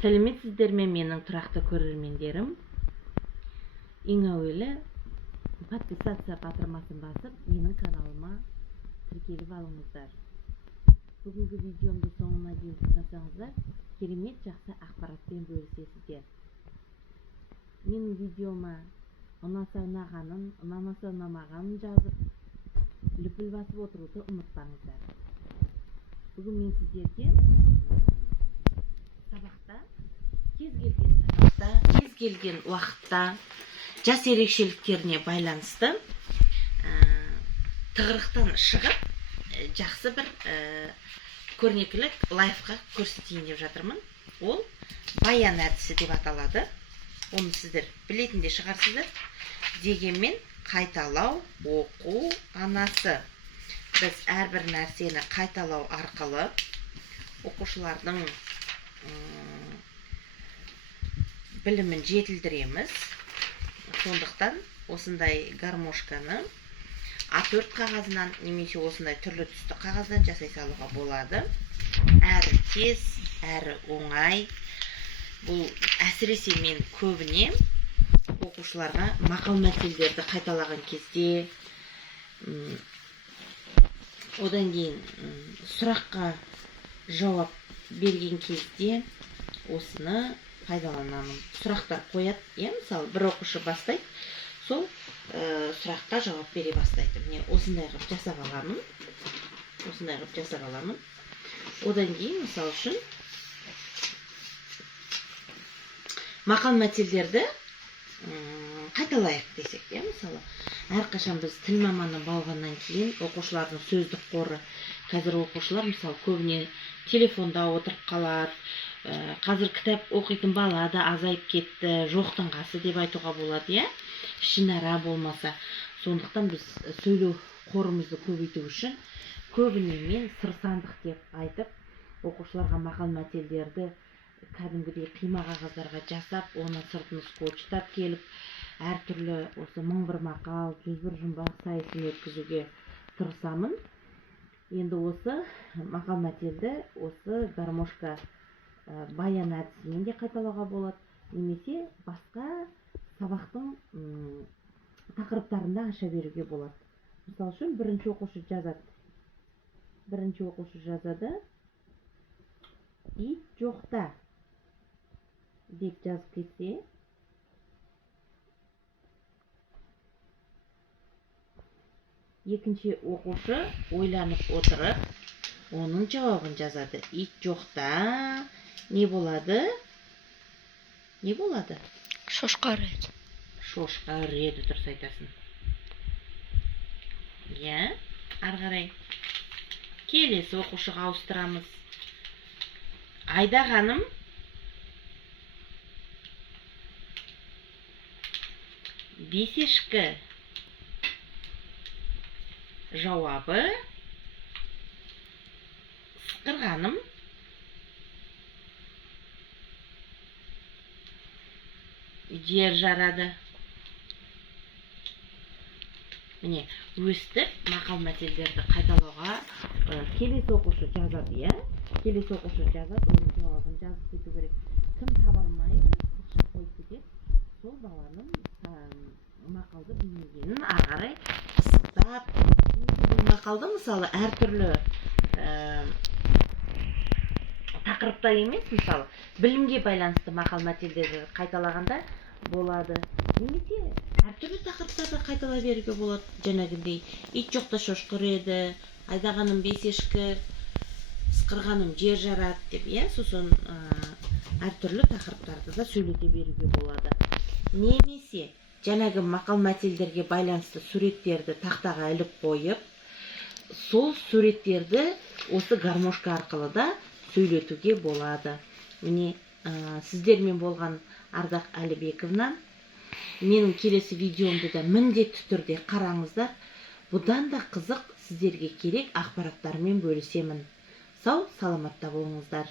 Сәлеметсіздер ме менің тұрақты көрермендерім? Ең әуелі подписация батырмасын басып, менің каналыма тіркеліп алыңыздар. Бүгінгі видеомды соңына дейін тыңдасаңыздар, керемет жақсы ақпаратпен бөлісесіздер. Менің видеома ұнаса ұнағанын, ұнамаса ұнамағанын жазып, лүпіл басып отыруды ұмытпаңыздар. Бүгін мен сіздерге сабақта, кез келген уақытта жас ерекшеліктеріне байланысты тығырықтан шығып, жақсы бір көрнекілік лайфқа көрсетейін деп жатырмын. Ол баян әдісі деп аталады. Оны сіздер білетін де шығарсыздар. Дегенмен қайталау, оқу анасы. Біз әрбір нәрсені қайталау арқылы оқушылардың білімін жетілдіреміз. Сондықтан осындай гармошканы А4 қағазынан немесе осындай түрлі түсті қағаздан жасай салуға болады. Әрі тез, әрі оңай. Бұл әсіресе мен көбіне оқушыларға мақал-мәтелдерді қайталаған кезде, одан кейін сұраққа жауап берген кезде осыны пайдаланамын. Сұрақтар қояды, мысалы бір оқушы бастайды, сол сұраққа жауап бере бастайды. Міне осындай қылып жасап аламын. Одан кейін, мысалы үшін, мақал-мәтелдерді қайталайық десек, мысалы, әрқашан біз тіл маманы болғаннан кейін оқушылардың сөздік қоры, қазір оқушылар, мысалы, көбіне телефонда отырып қалар, қазір кітап оқитын бала да азайып кетті, жоқтың қасы деп айтуға болады, ішінара болмаса. Сондықтан біз сөйлеу қорымызды көбейту үшін көбіне мен сырсандық деп айтып, оқушыларға мақал-мәтелдерді кәдімгідей қима қағаздарға жасап, оны сыртын скотчтап келіп, әртүрлі осы 1001 мақал, 101 жұмбақ сайысын өткізуге тырысамын. Енді осы мақал-мәтелді осы гармошка баян әдісімен де қайталауға болады, немесе басқа сабақтың тақырыптарында аша беруге болады. Мысалы үшін, бірінші оқушы жазады, ит жоқта деп жазып кетсе, екінші оқушы ойланып отырып, оның жауабын жазады. Ит жоқта не болады? Не болады? Шошқа үреді. Шошқа үреді, дұрыс айтасың. Ары қарай келесі оқушыға ауыстырамыз. Айдағаным бесешкі. Жауабы сықырғаным жер жарады. Міне, өстіп мақал-мәтелдерді қайталауға келесі оқушы жазады, келесі оқушы жазады, оның жауабын жазып кету керек. Кім таба алмайды, сықшып қойып кетеді, сол баланың мақалды білмегенін ары қарай пысықтап. Бұл мақалды мысалы әртүрлі тақырыпта емес, мысалы білімге байланысты мақал-мәтелдерді қайталағанда болады. Немесе әртүрлі тақырыптарды қайтала беруге болады. Жаңағындай ит жоқта шошқа үреді, айдағаным бесешкі, сықырғаным жер жарады деп, сосын әртүрлі тақырыптарды да сөйлете беруге болады. Немесе жаңағы мақал-мәтелдерге байланысты суреттерді тақтаға іліп қойып, сол суреттерді осы гармошка арқылы да сөйлетуге болады. Міне, сіздермен болған Ардақ Әлібековна. Менің келесі видеомды да міндетті түрде қараңыздар. Бұдан да қызық, сіздерге керек ақпараттармен бөлісемін. Сау, саламатта болыңыздар.